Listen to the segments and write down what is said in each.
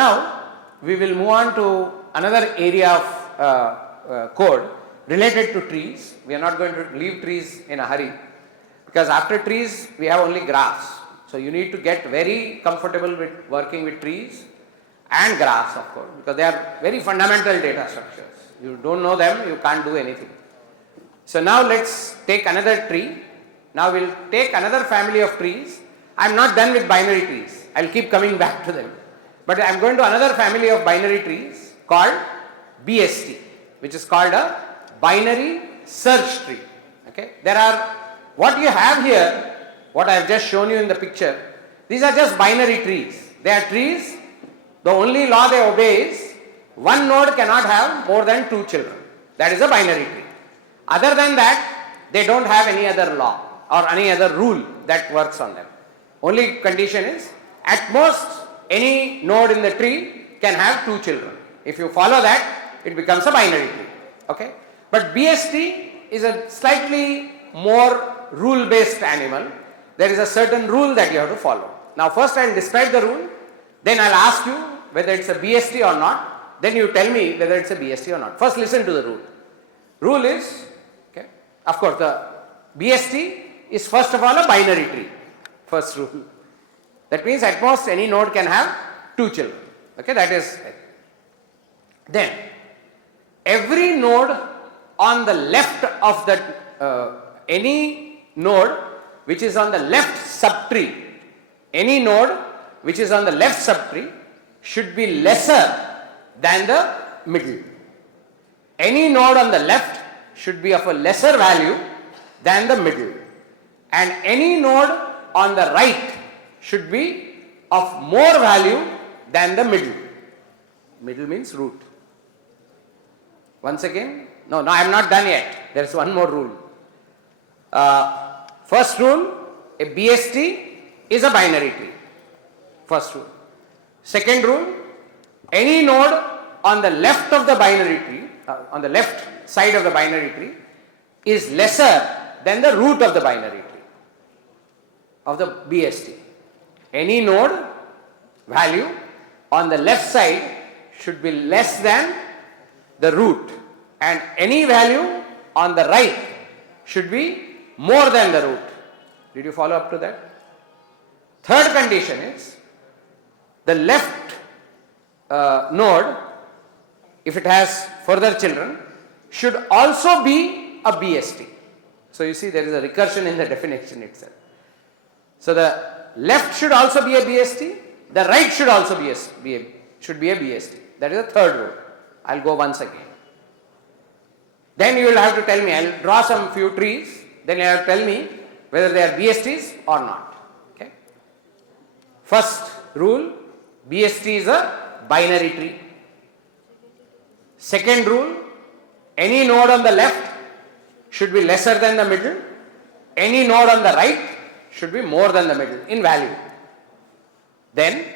Now we will move on to another area of code related to trees. We are not going to leave trees in a hurry, because after trees we have only graphs. So you need to get very comfortable with working with trees and graphs, of course, because they are very fundamental data structures. You don't know them, you can't do anything. So now let's take another tree. Now we'll take another family of trees. I'm not done with binary trees. I'll keep coming back to them. But I'm going to another family of binary trees called BST, which is called a binary search tree. Okay? There are, what you have here, what I have just shown you in the picture, these are just binary trees. They are trees. The only law they obey is one node cannot have more than 2 children. That is a binary tree. Other than that, they don't have any other law or any other rule that works on them. Only condition is, at most, any node in the tree can have 2 children. If you follow that, it becomes a binary tree. Okay? But BST is a slightly more rule-based animal. There is a certain rule that you have to follow. Now first I will describe the rule, then I will ask you whether it's a BST or not, then you tell me whether it's a BST or not. First listen to the rule. Rule is, okay, of course the BST is first of all a binary tree. First rule. That means at most any node can have 2 children. Okay, that is it. Then every node on the left of the any node which is on the left subtree, any node which is on the left subtree should be lesser than the middle. Any node on the left should be of a lesser value than the middle, and any node on the right should be of more value than the middle. Middle means root. Once again, no, I am not done yet. There is one more rule. First rule, a BST is a binary tree. First rule. Second rule, any node on the left of the binary tree, on the left side of the binary tree, is lesser than the root of the binary tree, of the BST. Any node value on the left side should be less than the root, and any value on the right should be more than the root. Did you follow up to that? Third condition is, the left node, if it has further children, should also be a BST. So you see there is a recursion in the definition itself. So the left should also be a BST, the right should also be a BST. That is the third rule. I will go once again. Then you will have to tell me, I will draw some few trees, then you have to tell me whether they are BSTs or not. Okay? First rule, BST is a binary tree. Second rule, any node on the left should be lesser than the middle, any node on the right should be more than the middle in value. Then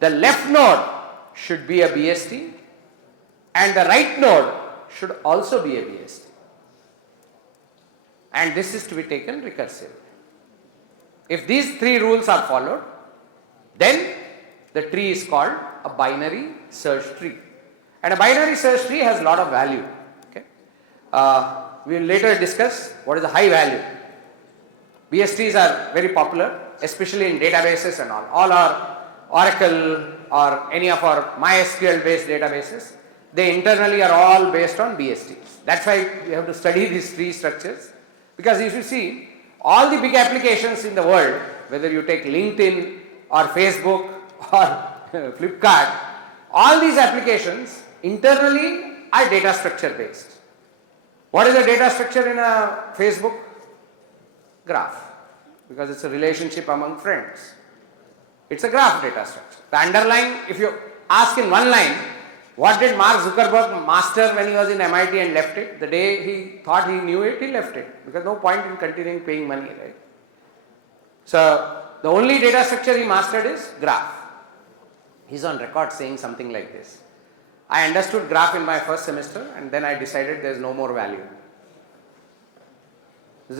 the left node should be a BST and the right node should also be a BST. And this is to be taken recursively. If these 3 rules are followed, then the tree is called a binary search tree. And a binary search tree has a lot of value. Okay? We will later discuss what is the high value. BSTs are very popular, especially in databases and all. All our Oracle or any of our MySQL based databases, they internally are all based on BSTs. That's why you have to study these tree structures, because if you see all the big applications in the world, whether you take LinkedIn or Facebook or Flipkart, all these applications internally are data structure based. What is the data structure in a Facebook? Graph, because it's a relationship among friends. It's a graph data structure. The underlying, if you ask in one line, what did Mark Zuckerberg master when he was in MIT and left it? The day he thought he knew it, he left it, because no point in continuing paying money, right? So the only data structure he mastered is graph. He's on record saying something like this: I understood graph in my first semester and then I decided there is no more value. This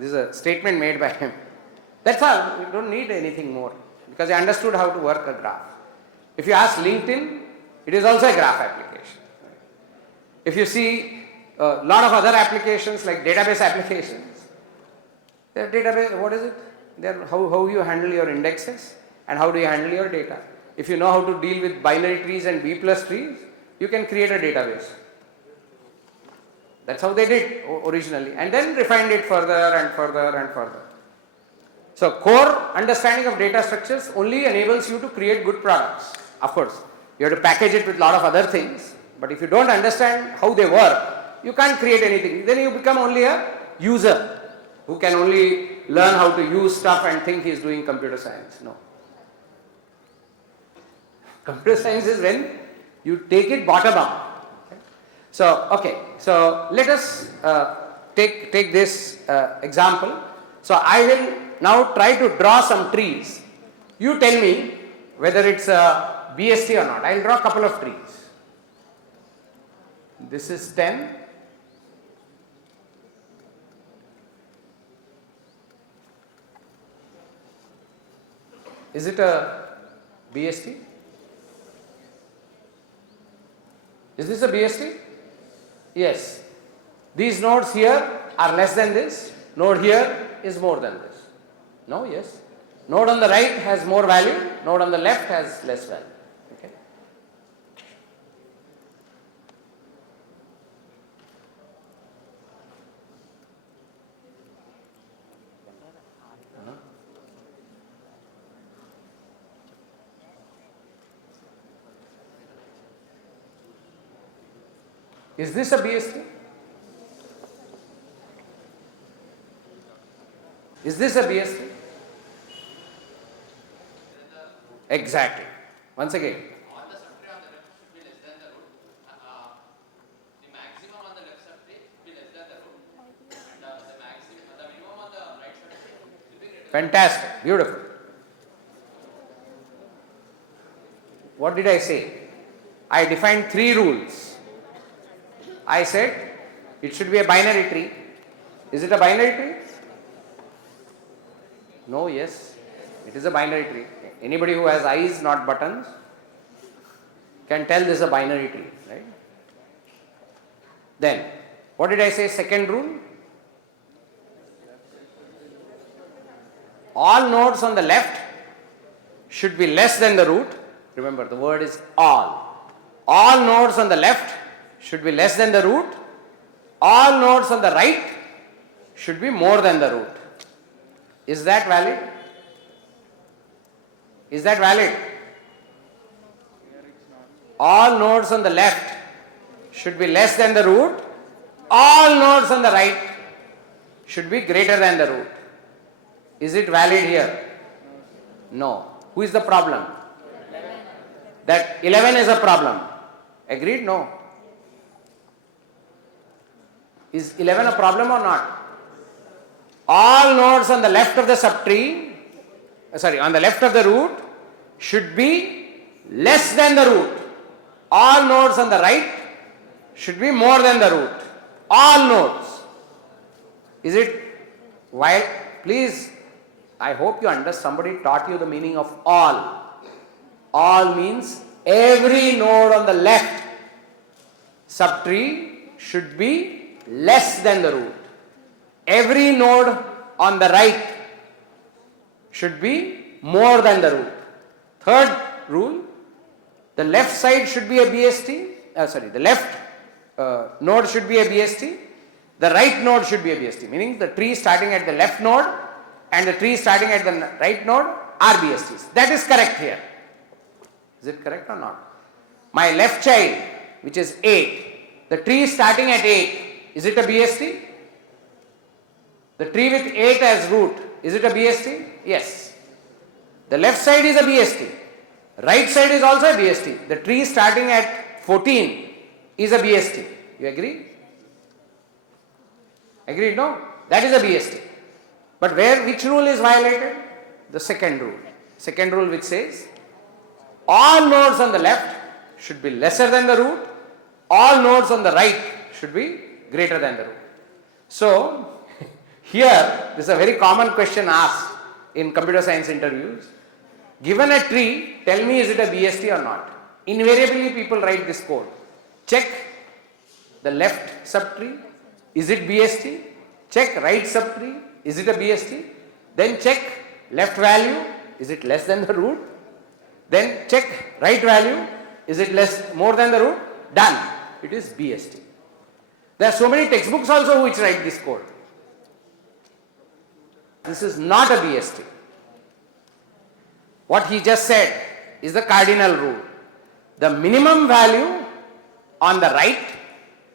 is a statement made by him. That's all, we don't need anything more. because he understood how to work a graph. If you ask LinkedIn, it is also a graph application. If you see a lot of other applications like database applications, their database, what is it? How you handle your indexes and how do you handle your data. If you know how to deal with binary trees and B plus trees, you can create a database. That's how they did originally, and then refined it further and further and further. So core understanding of data structures only enables you to create good products. Of course, you have to package it with a lot of other things, but if you don't understand how they work, you can't create anything. Then you become only a user who can only learn how to use stuff and think he is doing computer science. No. Computer science is when you take it bottom up. So, okay, so let us take this example. So, I will now try to draw some trees. You tell me whether it's a BST or not. I will draw a couple of trees. This is 10. Is it a BST? Is this a BST? Yes. These nodes here are less than this. Node here is more than this. No? Yes. Node on the right has more value. Node on the left has less value. Okay. Is this a BST? Is this a BST? Exactly. Once again. All the subtree on the left should be less than the root. The maximum on the left subtree should be less than the root. And the minimum on the right subtree should be greater. Fantastic. Beautiful. What did I say? I defined 3 rules. I said it should be a binary tree. Is it a binary tree? No, yes. It is a binary tree. Anybody who has eyes, not buttons, can tell this is a binary tree, right? Then, what did I say? Second rule. All nodes on the left should be less than the root. Remember, the word is all. All nodes on the left should be less than the root. All nodes on the right should be more than the root. Is that valid? Is that valid? All nodes on the left should be less than the root. All nodes on the right should be greater than the root. Is it valid here? No. Who is the problem? That 11 is a problem. Agreed? No. Is 11 a problem or not? All nodes on the left of the subtree, on the left of the root should be less than the root. All nodes on the right should be more than the root. All nodes. Is it why? Please, I hope you understand. Somebody taught you the meaning of all. All means every node on the left subtree should be less than the root. Every node on the right should be more than the root. Third rule, the left side should be a BST, the left node should be a BST, the right node should be a BST, meaning the tree starting at the left node and the tree starting at the right node are BSTs. That is correct here. Is it correct or not? My left child, which is 8, the tree starting at 8, is it a BST? The tree with 8 as root, is it a BST? Yes. The left side is a BST. Right side is also a BST. The tree starting at 14 is a BST. You agree? Agreed? No? That is a BST. But which rule is violated? The second rule. Second rule which says all nodes on the left should be lesser than the root. All nodes on the right should be greater than the root. So, here, this is a very common question asked in computer science interviews. Given a tree, tell me is it a BST or not. Invariably people write this code. Check the left subtree, is it BST? Check right subtree, is it a BST? Then check left value, is it less than the root? Then check right value, is it more than the root? Done, it is BST. There are so many textbooks also which write this code. This is not a BST. What he just said is the cardinal rule. The minimum value on the right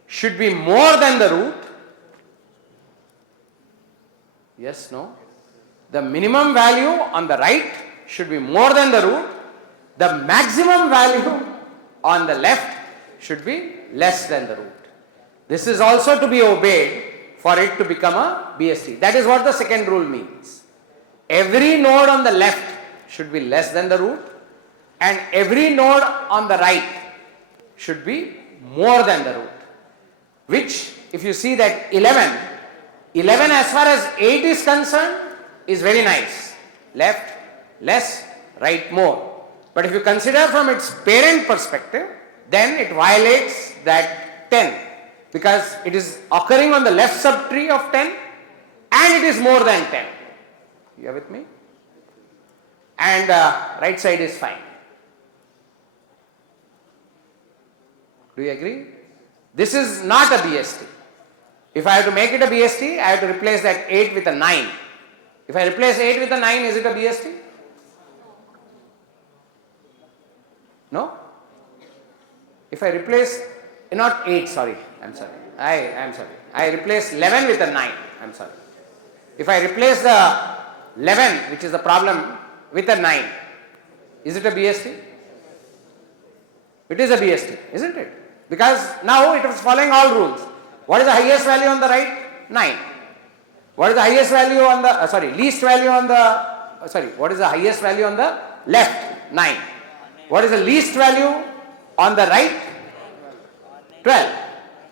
should be more than the root. Yes, no? The minimum value on the right should be more than the root. The maximum value on the left should be less than the root. This is also to be obeyed for it to become a BST. That is what the second rule means. Every node on the left should be less than the root, and every node on the right should be more than the root. Which, if you see that 11 as far as 8 is concerned is very nice. Left less, right more. But if you consider from its parent perspective, then it violates that 10, because it is occurring on the left subtree of 10 and it is more than 10. You are with me? And right side is fine. Do you agree? This is not a BST. If I have to make it a BST, I have to replace that 8 with a 9. If I replace 8 with a 9, is it a BST? No? If I replace, not 8, sorry, I'm sorry. I am sorry. I replace 11 with a 9, I'm sorry. If I replace the 11, which is the problem, with a 9, is it a BST? It is a BST, isn't it? Because now it is following all rules. What is the highest value on the right? 9. What is the highest value on the, least value on the, what is the highest value on the left? 9. What is the least value on the right? 12.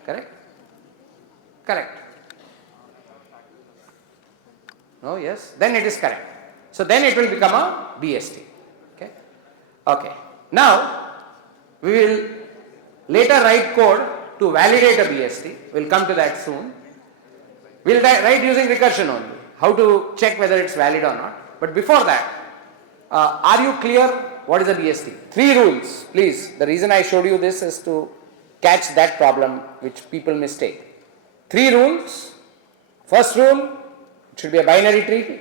Correct? Correct. No, yes? Then it is correct. So then it will become a BST. Okay? Okay. Now, we will later write code to validate a BST. We will come to that soon. We will write using recursion only. How to check whether it's valid or not. But before that, are you clear what is a BST? 3 rules, please. The reason I showed you this is to catch that problem which people mistake. 3 rules. First rule, it should be a binary tree.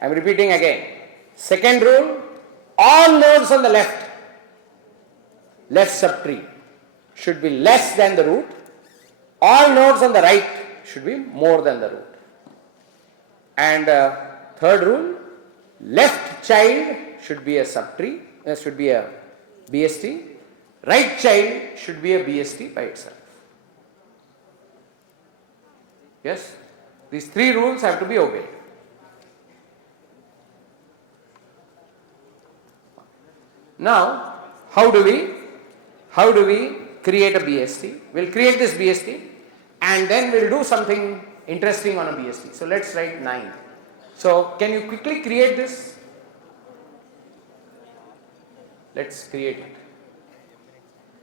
I am repeating again. Second rule, all nodes on the left subtree should be less than the root. All nodes on the right should be more than the root. And third rule, left child should be a subtree, should be a BST. Right child should be a BST by itself. Yes? These 3 rules have to be obeyed. Now, how do we create a BST? We'll create this BST and then we'll do something interesting on a BST. So let's write 9. So can you quickly create this? Let's create it.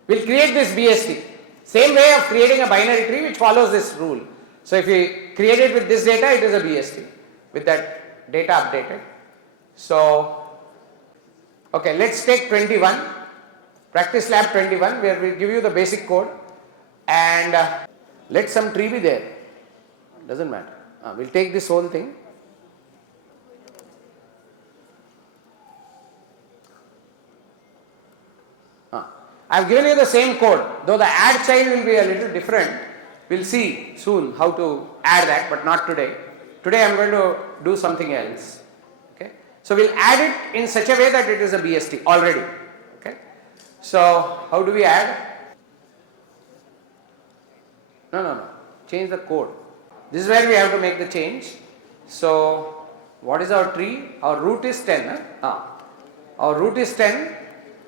We'll create this BST. Same way of creating a binary tree which follows this rule. So if we create it with this data, it is a BST with that data updated. So, okay, let's take 21, practice lab 21, where we give you the basic code and let some tree be there. Doesn't matter. We'll take this whole thing. I've given you the same code, though the add child will be a little different. We'll see soon how to add that, but not today. Today I'm going to do something else. Okay? So we'll add it in such a way that it is a BST already. Okay? So how do we add? No. Change the code. This is where we have to make the change. So what is our tree? Our root is 10. Our root is 10.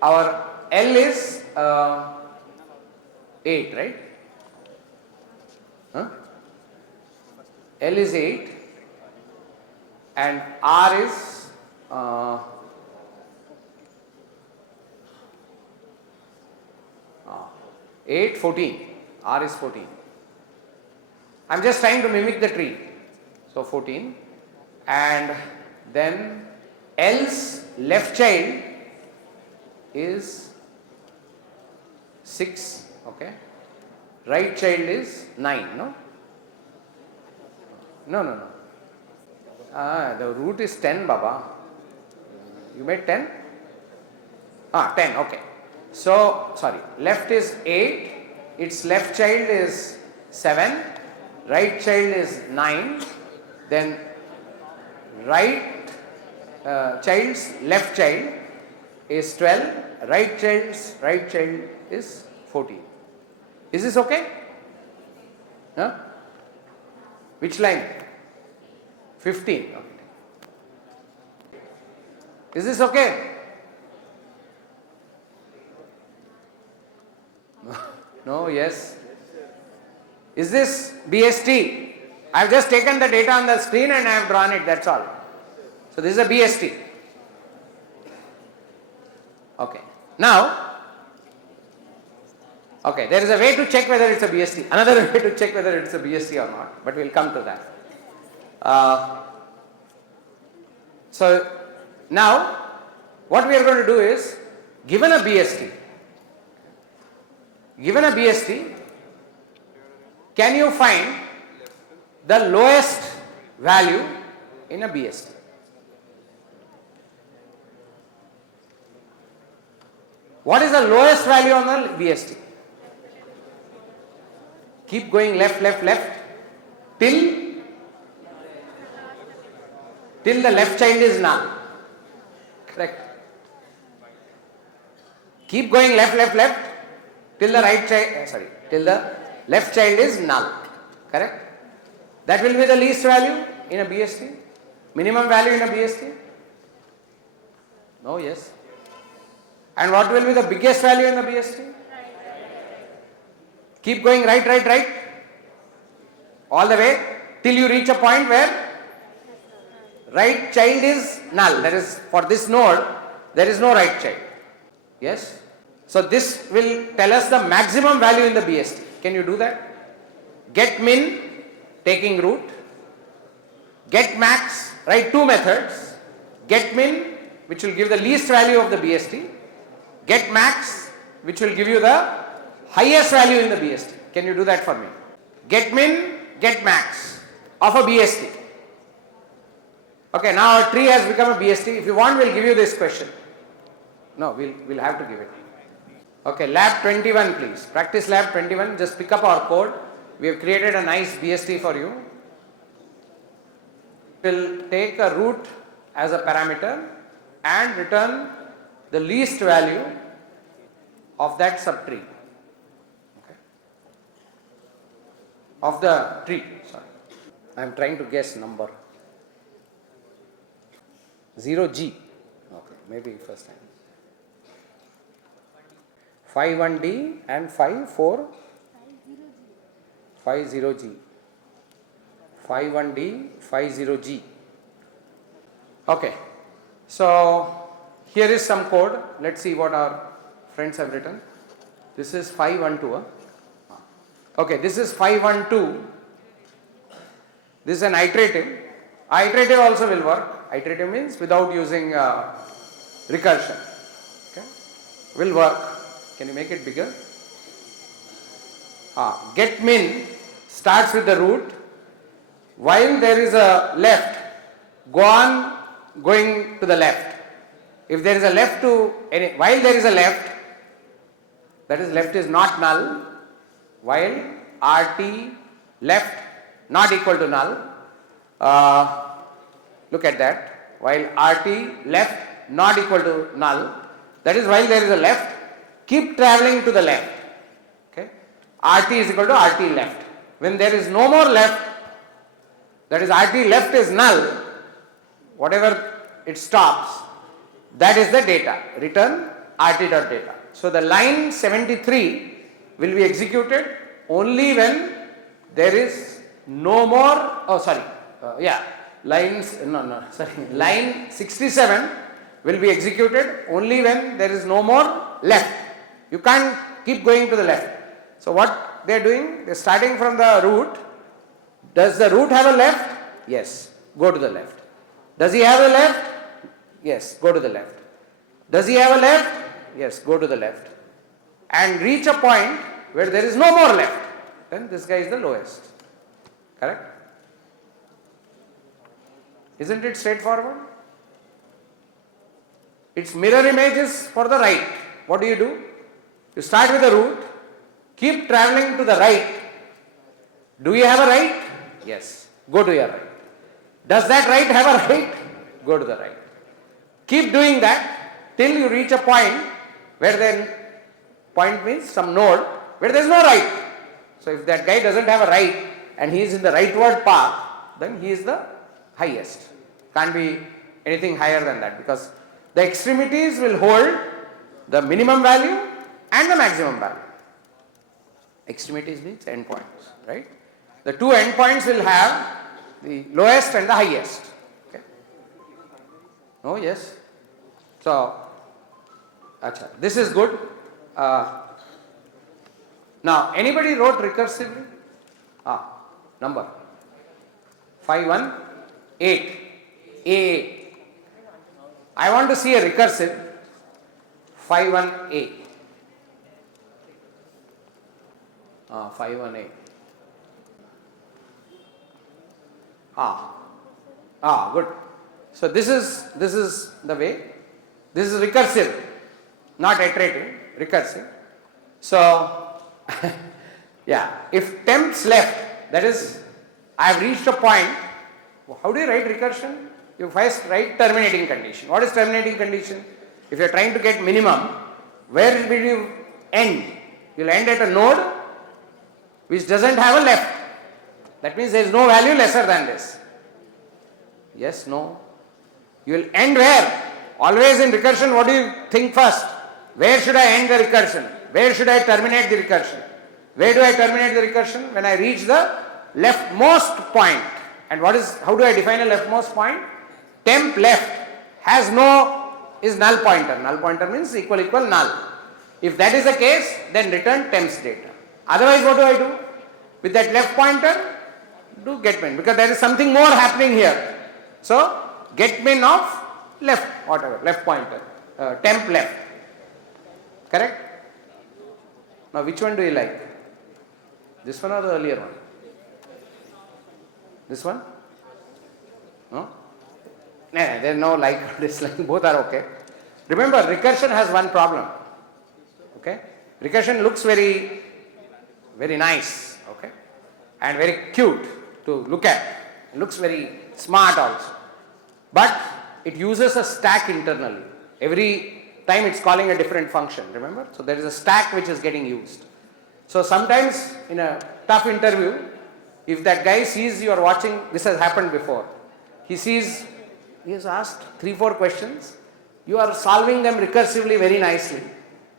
Our L is 8, right? L is 8 and R is 8, 14. R is 14. I'm just trying to mimic the tree. So 14. And then L's left child is 6. Okay. Right child is 9. No? No. The root is 10, Baba. You made 10? 10. Okay. So, sorry. Left is 8. Its left child is 7. Right child is 9. Then right child's left child is 12. Right child's right child is 14. Is this okay? Huh? Which line? 15. Okay. Is this okay? No, yes. Is this BST? I have just taken the data on the screen and I have drawn it, that's all. So this is a BST. Okay. Now, okay, there is a way to check whether it's a BST. Another way to check whether it's a BST or not, but we'll come to that. So now, what we are going to do is, given a BST, can you find the lowest value in a BST? What is the lowest value on the BST? Keep going left till the left child is null. Correct. Keep going left till the right child, till the left child is null. Correct. That will be the least value in a BST. Minimum value in a BST. No, yes. And what will be the biggest value in the BST? Keep going right. All the way till you reach a point where right child is null. That is, for this node, there is no right child. Yes? So this will tell us the maximum value in the BST. Can you do that? Get min, taking root. Get max, write two methods. Get min, which will give the least value of the BST. Get max, which will give you the highest value in the BST. Can you do that for me? Get min, get max of a BST. Okay, now our tree has become a BST. If you want, we'll give you this question. No, we'll have to give it. Okay, lab 21 please. Practice lab 21. Just pick up our code. We have created a nice BST for you. We'll take a root as a parameter and return the least value of that subtree. Okay. Of the tree, sorry. I am trying to guess number. 0G. Okay, maybe first time. 51D and 54 50G. 51D 50G. Okay. So here is some code. Let's see what our friends have written. This is 512. Okay, this is 512. This is an iterative. Iterative also will work. Iterative means without using recursion. Okay, will work. Can you make it bigger? Get min starts with the root. While there is a left, go on going to the left. If there is a left to any, while there is a left, that is left is not null. While RT left not equal to null. Look at that. While RT left not equal to null, that is while there is a left, keep traveling to the left. Okay. RT is equal to RT left. When there is no more left, that is RT left is null, whatever it stops, that is the data. Return RT.data. So the line 73 will be executed only when there is no more, line 67 will be executed only when there is no more left. You can't keep going to the left. So what they are doing, they are starting from the root. Does the root have a left? Yes, go to the left. Does he have a left? Yes, go to the left. Does he have a left? Yes, go to the left. And reach a point where there is no more left. Then this guy is the lowest. Correct? Isn't it straightforward? Its mirror image is for the right. What do? You start with the root, keep traveling to the right. Do you have a right? Yes. Go to your right. Does that right have a right? Go to the right. Keep doing that till you reach a point where then point means some node where there is no right. So if that guy doesn't have a right and he is in the rightward path, then he is the highest. Can't be anything higher than that, because the extremities will hold the minimum value and the maximum value. Extremities means endpoints, right? The two endpoints will have the lowest and the highest. Okay. Oh yes. So, acha, this is good. Now, anybody wrote recursively? Number 518. A. I want to see a recursive 51A. 51A. Good. So this is the way. This is recursive, not iterative, recursive. So yeah, if temps left, that is, I have reached a point. How do you write recursion? You first write terminating condition. What is terminating condition? If you are trying to get minimum, where will you end? You will end at a node which doesn't have a left. That means there is no value lesser than this. Yes, no. You will end where? Always in recursion, what do you think first? Where should I end the recursion? Where should I terminate the recursion? Where do I terminate the recursion? When I reach the leftmost point. And how do I define a leftmost point? Temp left is null pointer. Null pointer means equal null. If that is the case, then return temps data. Otherwise, what do I do? With that left pointer, do getmin, because there is something more happening here. So, getmin of left, whatever, left pointer, temp left. Correct? Now, which one do you like? This one or the earlier one? This one? No? No, there is no like or dislike, both are okay. Remember, recursion has one problem. Okay? Recursion looks very nice, okay? And very cute to look at. It looks very smart also. But it uses a stack internally. Every time it's calling a different function, remember? So there is a stack which is getting used. So sometimes in a tough interview, if that guy sees you are watching, this has happened before. He has asked 3-4 questions. You are solving them recursively very nicely.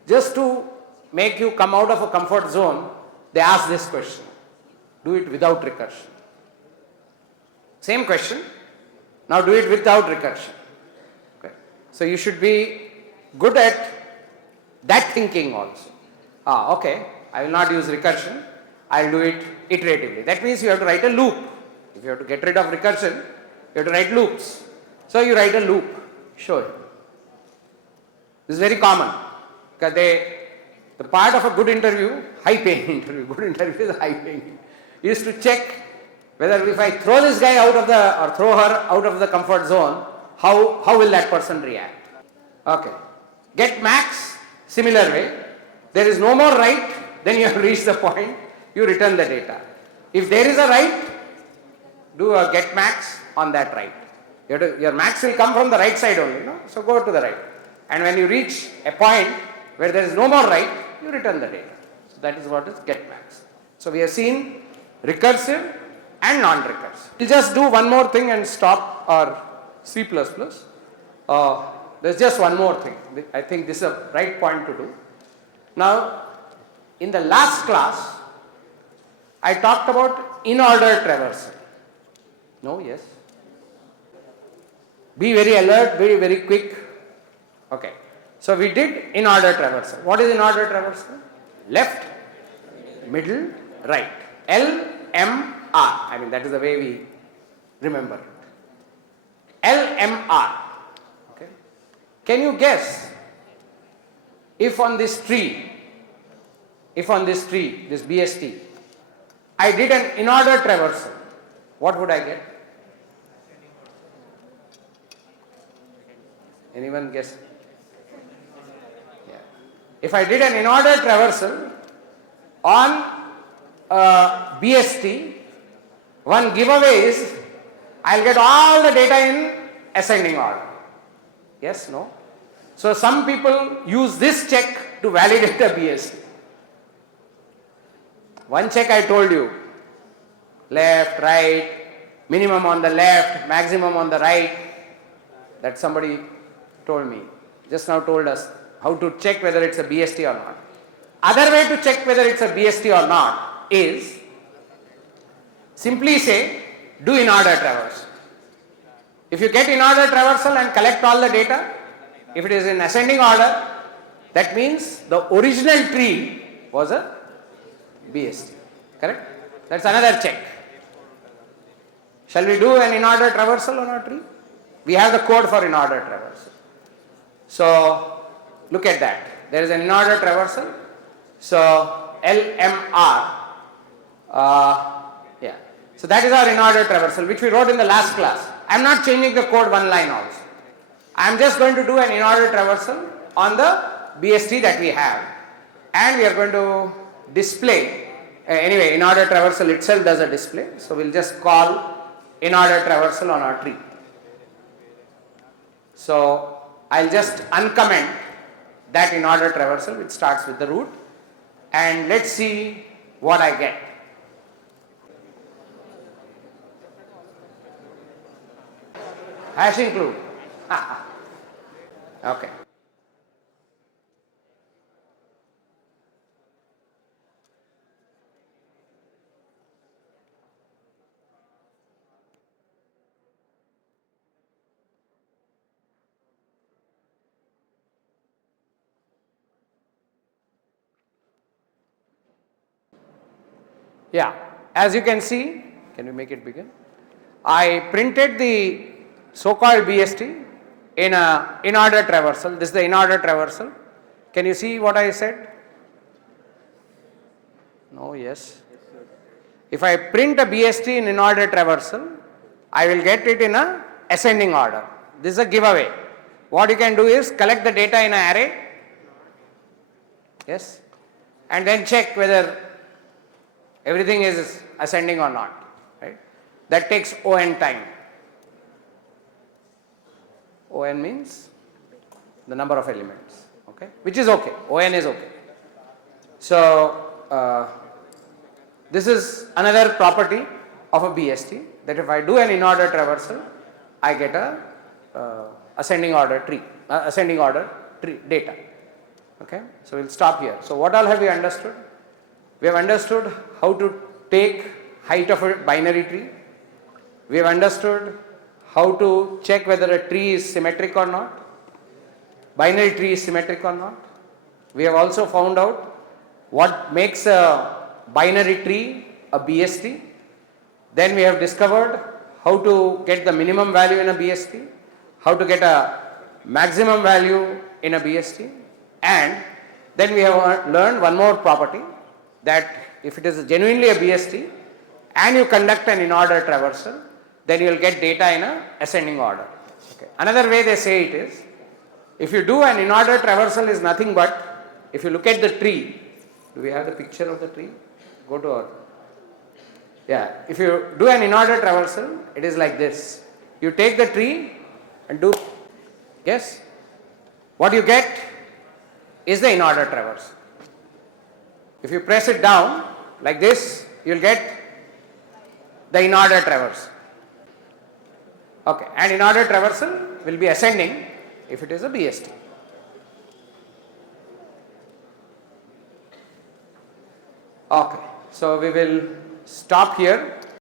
Just to make you come out of a comfort zone, they ask this question. Do it without recursion. Same question. Now do it without recursion. Okay. So you should be good at that thinking also. Okay, I will not use recursion. I will do it iteratively. That means you have to write a loop. If you have to get rid of recursion, you have to write loops. So you write a loop. Show him. This is very common. Because the part of a good interview, high paying interview, good interview is high paying, is to check whether if I throw this guy out of or throw her out of the comfort zone, how will that person react? Okay. Get max, similar way. There is no more right, then you have reached the point, you return the data. If there is a right, do a get max on that right. Your max will come from the right side only, no? So go to the right. And when you reach a point where there is no more right, you return the data. So that is what is get max. So we have seen recursive and non-recursive. We'll just do one more thing and stop our C++. There's just one more thing. I think this is a right point to do. Now, in the last class, I talked about in-order traversal. No, yes? Be very alert, be very quick. Okay. So we did in-order traversal. What is in-order traversal? left, middle, right. L, M, R. I mean, that is the way we remember it. L, M, R. Okay. Can you guess if on this tree, this BST, I did an in-order traversal, what would I get? Anyone guess? Yeah. If I did an in-order traversal on BST, one giveaway is I'll get all the data in ascending order. Yes, no? So some people use this check to validate a BST. One check I told you, left, right, minimum on the left, maximum on the right, that somebody told me, just now told us how to check whether it's a BST or not. Other way to check whether it's a BST or not is simply say, do in-order traversal. If you get in-order traversal and collect all the data, if it is in ascending order, that means the original tree was a BST. Correct? That's another check. Shall we do an in-order traversal on our tree? We have the code for in-order traversal. So, look at that. There is an in-order traversal. So, LMR. Yeah. So, that is our in-order traversal, which we wrote in the last class. I am not changing the code one line also. I am just going to do an in-order traversal on the BST that we have. And we are going to display. Anyway, in-order traversal itself does a display. So, we will just call in-order traversal on our tree. So, I will just uncomment that in-order traversal which starts with the root, and let's see what I get. Hash include. Okay. Yeah, as you can see, can we make it bigger? I printed the so-called BST in a in-order traversal. This is the in-order traversal. Can you see what I said? No, yes. If I print a BST in in-order traversal, I will get it in a ascending order. This is a giveaway. What you can do is collect the data in an array, yes, and then check whether everything is ascending or not, right? That takes O(n) time. O(n) means the number of elements, okay, which is okay. O(n) is okay. So, this is another property of a BST, that if I do an in-order traversal, I get a ascending order tree data. Okay, so we'll stop here. So, what all have we understood? We have understood how to take height of a binary tree. We have understood how to check whether a tree is symmetric or not, binary tree is symmetric or not. We have also found out what makes a binary tree a BST. Then we have discovered how to get the minimum value in a BST, how to get a maximum value in a BST, and then we have learned one more property, that if it is genuinely a BST and you conduct an in-order traversal, then you will get data in a ascending order. Okay. Another way they say it is, if you do an in-order traversal is nothing but, if you look at the tree, do we have the picture of the tree? Go to our, yeah, if you do an in-order traversal, it is like this. You take the tree and do, yes, what you get is the in-order traversal. If you press it down like this, you will get the in-order traversal. Okay, and in-order traversal will be ascending if it is a BST. Okay, so we will stop here.